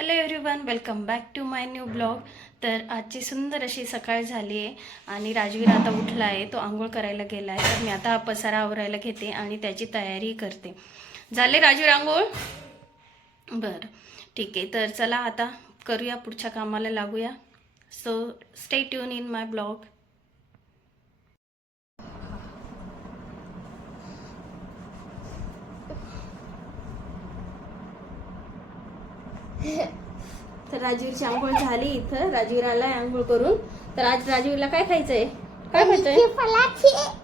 Hello everyone, welcome back to my new blog. तर आजची सुंदर अशी सकाळ झाली आहे आणि राजवीर आता उठला आहे. तो आंघोळ करायला गेला आहे. तर मी आता पसारा आवरायला घेते आणि त्याची तयारी करते. झाले राजवीर आंघोळ? बरं, ठीक आहे. तर चला आता करूया, पुढच्या कामाला लागूया. So stay tune in my blog. तर राजवीरची आंघोळ झाली. इथं राजवीर आलाय आंघोळ करून. तर आज राजवीरला काय खायचंय? काय खायचंय?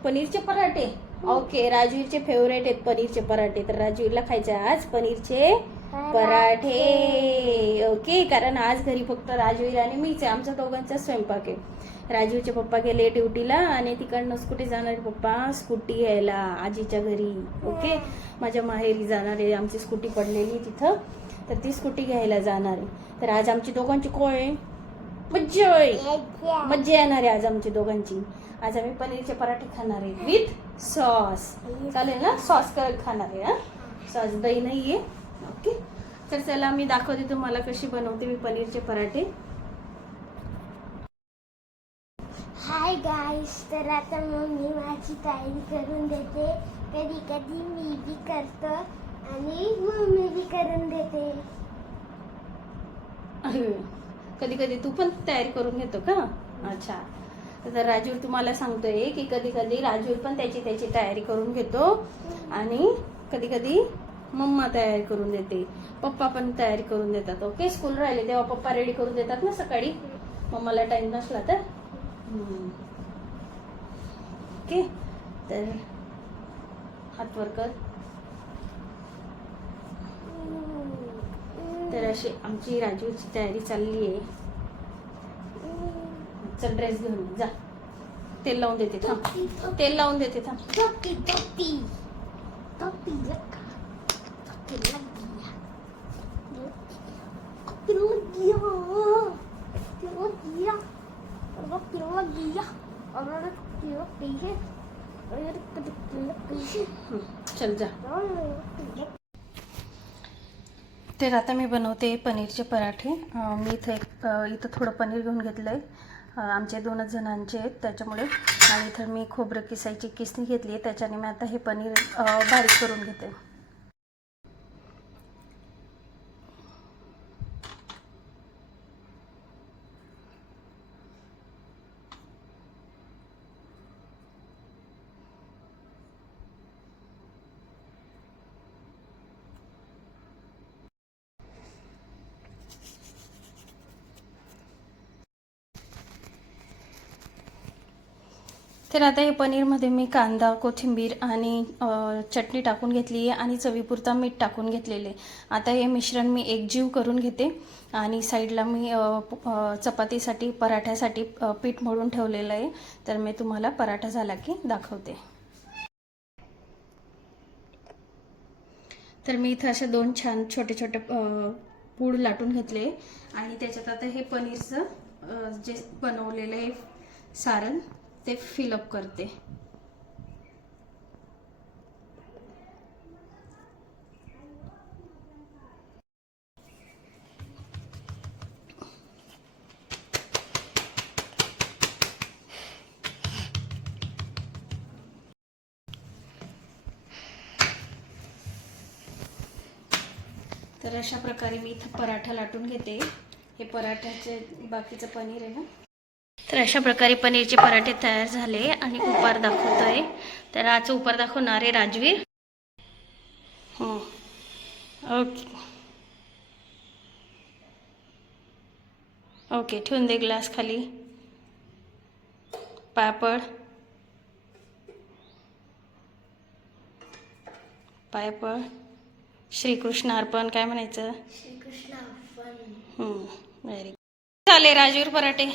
पनीरचे पराठे. ओके, राजवीरचे फेवरेट आहेत पनीरचे पराठे. तर राजवीरला खायचे आज पनीरचे पराठे. ओके, कारण आज घरी फक्त राजवीर आणि मीच आहे. आमच्या दोघांचा स्वयंपाक आहे. राजवीरचे पप्पा गेले ड्युटीला आणि तिकडनं स्कूटी जाणार आहे. पप्पा स्कूटी घ्यायला आजीच्या घरी. ओके, माझ्या माहेरी जाणार आहे. आमची स्कूटी पडलेली तिथं, तर ती स्कूटी घ्यायला जाणार आहे. तर आज आमची दोघांची कोय मज्जा येणार आहे. आज आमची दोघांची. आज आम्ही पनीरचे पराठे खाणार आहे विथ सॉस. चालेल ना? सॉस करत खाणार आहे. सॉस दही नाही आहे. ओके, तर चला मी दाखवते तुम्हाला कशी बनवते मी पनीरचे पराठे. हाय गाईस, तर आता मम्मी माझी तयारी करून देते. कधी कधी मी बी करतो आणि मम्मी बी करून देते. कधी कधी तू पण तयारी करून घेतो का? अच्छा. तर राजूर तुम्हाला सांगतोय की कधी कधी राजूर पण त्याची तयारी करून घेतो आणि कधी कधी मम्मा तयारी करून देते. पप्पा पण तयारी करून देतात. ओके, स्कूल राहिले तेव्हा पप्पा रेडी करून देतात ना सकाळी, मम्माला टाइम नसला तर. ओके, तर हात वर कर. तर अशी आमची राजूची तयारी चालली आहे. चल ड्रेस घेऊन जा. तेल लावून देते थांब. तेल लावून देते थांब. टोपी टोपी टोपी लगा टोपी लगी चल जा. तर आता मी बनवते पनीरचे पराठे. मी इथं थोडं पनीर घेऊन घेतलं आहे. आमचे 2च जणांचे आहेत त्याच्यामुळे. आणि इथं मी खोबरं किसायची किसणी घेतली आहे. त्याच्याने मी आता हे पनीर बारीक करून घेते. तर आता हे पनीरमध्ये मी कांदा, कोथिंबीर आणि चटणी टाकून घेतली आहे आणि चवीपुरता मीठ टाकून घेतलेले. आता हे मिश्रण मी एकजीव करून घेते आणि साईडला मी चपातीसाठी पराठ्यासाठी पीठ मळून ठेवलेलं आहे. तर मी तुम्हाला पराठा झाला की दाखवते. तर मी इथं असे 2 छान छोटे छोटे पूड लाटून घेतले आणि त्याच्यात आता हे पनीरचं जे बनवलेलं आहे सारण ते फिलअप करते. तर अशा प्रकारे मी इथं पराठा लाटून घेते. हे पराठ्याचे बाकीचं पनीर आहे ना. तर अशा प्रकारे पनीरचे पराठे तयार झाले आणि उपार दाखवतोय. तर आज उपार दाखवणार आहे राजवीर. ओके ओके, ठेवून दे ग्लास खाली. पापड पायपड. श्रीकृष्ण अर्पण. काय म्हणायचं? श्रीकृष्ण अर्पण. Very good. झाले राजवीर पराठे.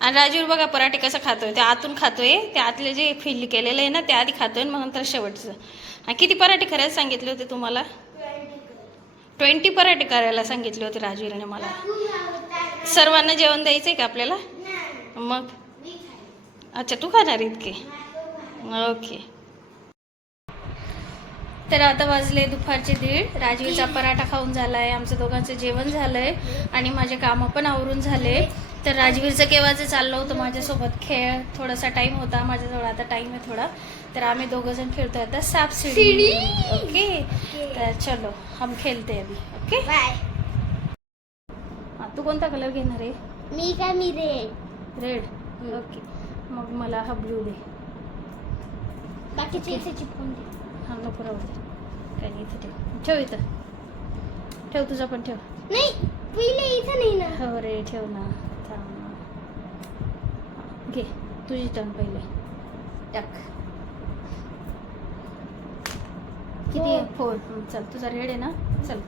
आणि राजवीर बघा पराठे कसं खातोय. ते आतून खातोय. ते आतले जे फिल केलेलं आहे ना ते आधी खातोय, मग नंतर शेवटचं. किती पराठे करायला सांगितले होते तुम्हाला? 20 पराठे करायला सांगितले होते राजवीरने मला. सर्वांना जेवण द्यायचंय का आपल्याला? मग अच्छा, तू खाणार इतके? ओके. तर आता वाजले दुपारचे 1:30. राजवीरचा पराठा खाऊन झालाय, आमचं दोघांचं जेवण झालंय आणि माझे कामं पण आवरून झाले. तर राजवीरचं केव्हाचं चाललं होतं माझ्यासोबत खेळ, थोडासा टाइम होता माझ्याजवळ, आता टाइम आहे थोडा, तर आम्ही दोघं जण खेळतोय आता साप सीढ़ी. ओके, तर चलो हम खेळते अभी. Okay bye. तू कोणता कलर घेणार आहे? मी रेड. रेड. ओके, मग मला हा ब्लू दे. बाकीचे इथे चिपकून दे. हा नको राहू दे, काही नाही, इथं ठेव, ठेव इथं ठेव, तुझा पण ठेव. नाही, पहिले इथं नाही ना. हो रे, ठेव ना, थांब ना. हा, घे तुझी टर्न पहिले, टाक. किती आहे? 4. चल, तुझा रेड आहे ना, चल.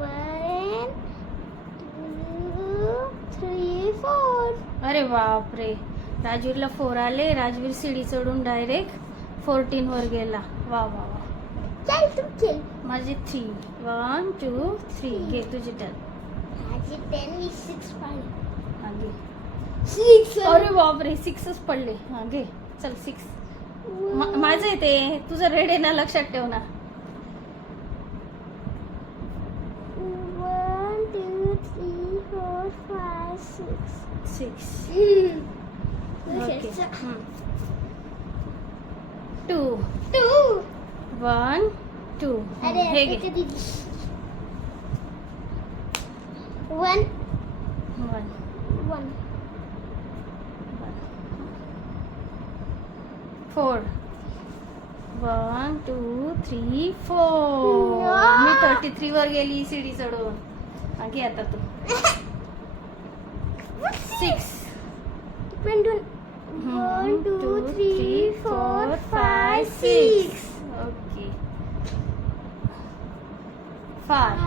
One, two, three, four. अरे बापरे, राजवीरला 4 आले. राजवीर सीडी चढून डायरेक्ट 14 वर गेला. वा वा वा. चल तू खेळ. माझे 3. 1 2 3. घे तुझी टर्न. माझी 10 मी 6 पाहिजे. हा घे. 6. अरे बापरे, 6च पडले. हा घे, चल 6. माझं आहे ते, तुझं रेड आहे ना, लक्षात ठेव ना. 1 2 3 4 5 6. 6. Okay. ओके. 2 2. 1 2. अरे हे घे. 1 1 1. 4. 1 2 3 4. No. मी 33 वर गेली सीडी चढून. हा घे आता तू. 6. 1 2 3 4 5 6. ओके. 5.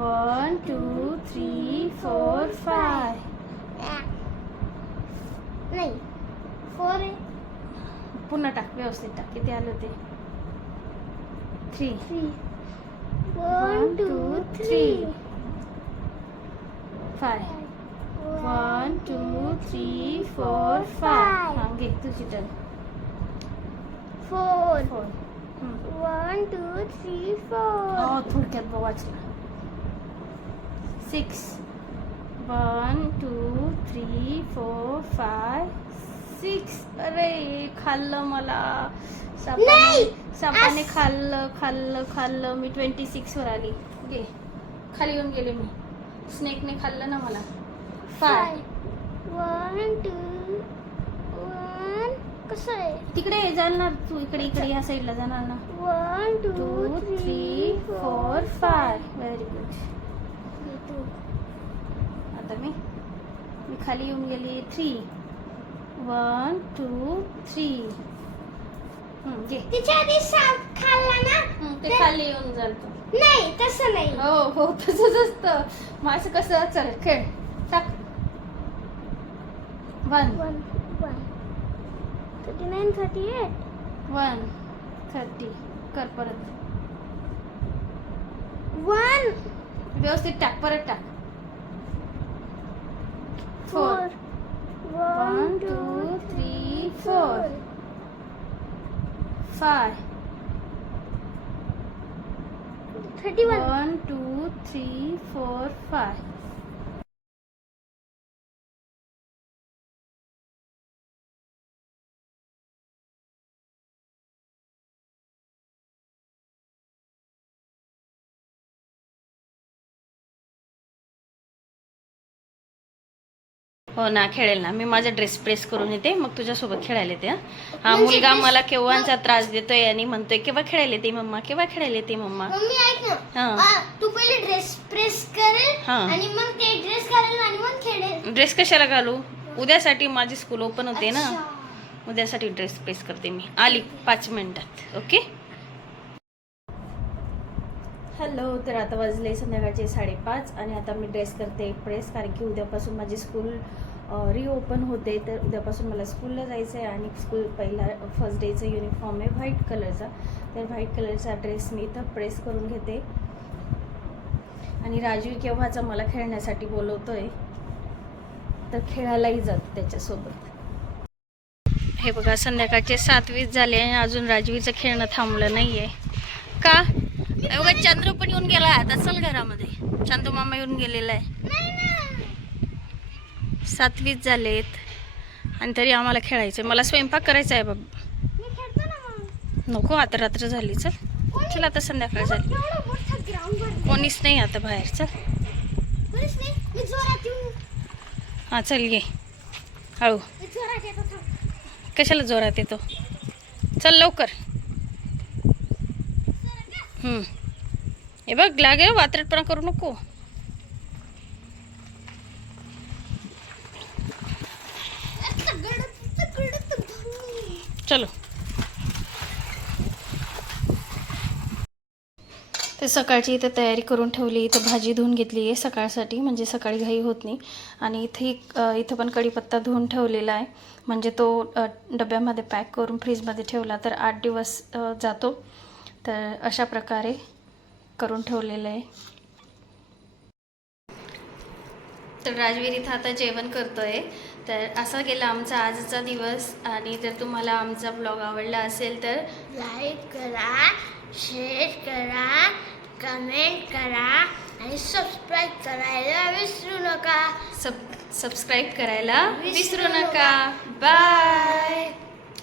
1 2 3 4 5. नाही 4 आहे. पुन्हा टाक, व्यवस्थित टाक. किती आले होते? 3. 1 2 3 5. 1 2 3 4 5. हा घे तुझी टर्न. 4 4. 1 2 3 4. थोडक्यात वाचला. 6. 1 2 3 4 5 6. अरे खाल्लं मला नाही. सापाने खाल्लं खाल्लं खाल्लं. मी 26 वर आली. घे, खाली येऊन गेले मी. स्नेकने खाल्लं ना मला. 5. 1 2 1. कसं आहे? तिकडे जाणार तू, इकडे इकडे या साईडला जाणार ना. 1 2 2 3 4 5. Very good. आता मी खाली येऊन गेली. 3. 1 2 3. घे. तिच्या आधी साप खाल्ला ना. ते खाली येऊन जातो. नाही तसं नाही. हो हो, तसंच असतं. माझं कसं, चल खेळ, टाक. 1 1 1 39 38. 1 30. कर परत. 1 व्यवस्थित टाक, परत टाक. 4 1 2 3 4 5. 31. 1 2 3 4 5. हो ना, खेळेल ना. मी माझा ड्रेस प्रेस करून येते, मग तुझ्यासोबत खेळायला येते. हा मुलगा मला केव्हाचा त्रास देतोय आणि म्हणतोय केव्हा खेळायला येते मम्मा, केव्हा खेळायला येते मम्मा. मम्मी ऐक ना. हा. तू पहिले ड्रेस प्रेस करेल हा. आणि मग ते ड्रेस घालेल आणि मग खेळेल. ड्रेस कशाला घालू? उद्यासाठी माझी स्कूल ओपन होते ना, अच्छा. उद्यासाठी ड्रेस प्रेस करते मी. आली 5 मिनिटात. ओके. हॅलो. तर आता वाजले संध्याकाळचे 5:30 आणि आता मी ड्रेस करते प्रेस, कारण की उद्यापासून माझी स्कूल रिओपन होते. तर उद्यापासून मला स्कूलला जायचं आहे आणि स्कूल पहिला फर्स्ट डेचा युनिफॉर्म आहे व्हाईट कलरचा. तर व्हाईट कलरचा ड्रेस मी इथं प्रेस करून घेते. आणि राजू केव्हाचा मला खेळण्यासाठी बोलवतोय, तर खेळायलाही जातो त्याच्यासोबत. हे बघा संध्याकाळचे 7:20 झाले आणि अजून राजवीरचं खेळणं थांबलं नाहीये का. हे बघा चंद्र पण येऊन गेला आता. चल घरामध्ये. चंदू मामा येऊन गेलेला आहे. 7:20 झालेत आणि तरी आम्हाला खेळायचं. मला स्वयंपाक करायचा आहे बाबा. नको आता रात्र झाली. चल चल आता संध्याकाळ झाली. कोणीच नाही आता बाहेर. चल हां चल ये हळू. कशाला जोरात येतो. चल लवकर. हे बघ लागे वात्रटपणा करू नको. चलो. ते सकाळची इथं तयारी करून ठेवली. इथं भाजी धुवून घेतली आहे सकाळसाठी, म्हणजे सकाळी घाई होत नाही. आणि इथं पण कढीपत्ता धुवून ठेवलेला आहे, म्हणजे तो डब्यामध्ये पॅक करून फ्रीजमध्ये ठेवला तर 8 दिवस जातो. तर अशा प्रकारे करून ठेवलेलं आहे. तर राजवीर इथं आता जेवण करतोय. तर असा गेला आमचा आजचा दिवस. आणि जर तुम्हाला आमचा ब्लॉग आवडला असेल तर लाईक करा, शेअर करा, कमेंट करा आणि सबस्क्राईब करायला विसरू नका. सबस्क्राईब करायला विसरू नका. बाय.